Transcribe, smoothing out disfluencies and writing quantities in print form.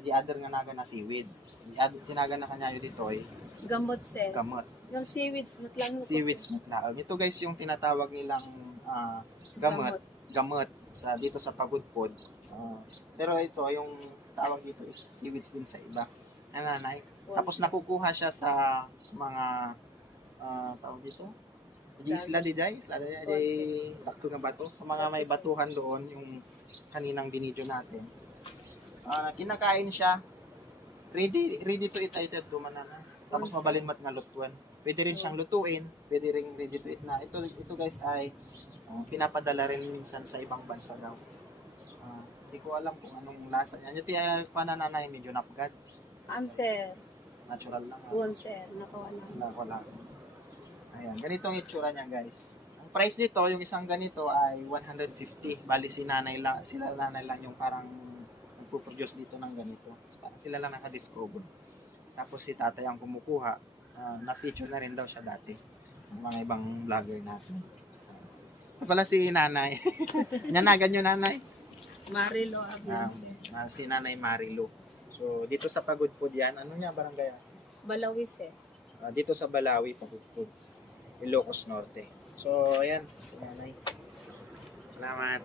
di other nga naga na seaweed. Di other tinaga na kanyayo ditoy Gamot, sir. gamot. Yung seaweeds, matlang Seaweed smooth na. Ito guys yung tinatawag nilang gamot sa dito sa pagudpod. Pero ito yung tawag dito is seaweeds din sa iba. Nanay. Tapos nakukuha siya sa mga tawag dito. Isla di jay, bakto nga bato. Sa mga may batuhan doon yung kaninang binidyo natin. Kinakain siya. Ready to eat ito dumanana. Tapos mabalin mat nga lutuan. Pwede rin siyang lutuin, pwede rin ready to eat na. Ito guys ay pinapadala rin minsan sa ibang bansa daw. Hindi ko alam kung anong lasa niya. Yung panananay medyo napgat. Answer. Natural lang. One, sir. Nakuha na. Sinako lang. Ayan, ganito ang itsura niya guys. Ang price nito, yung isang ganito ay 150. Bali sila nanay lang yung parang nagpo-produce dito ng ganito. Parang sila lang nakadiscover. Tapos si tatay ang kumukuha. Na-feature na rin daw siya dati. Ng mga ibang vlogger natin. Ito pala si nanay. Nyanagan nyo nanay? Marilo Abianse. Si nanay Marilo. So, dito sa Pagudpod yan. Ano niya, barangay? Balawis, eh. Dito sa Balawi, Pagudpod. Ilocos Norte. So, ayan. Nanay. Salamat.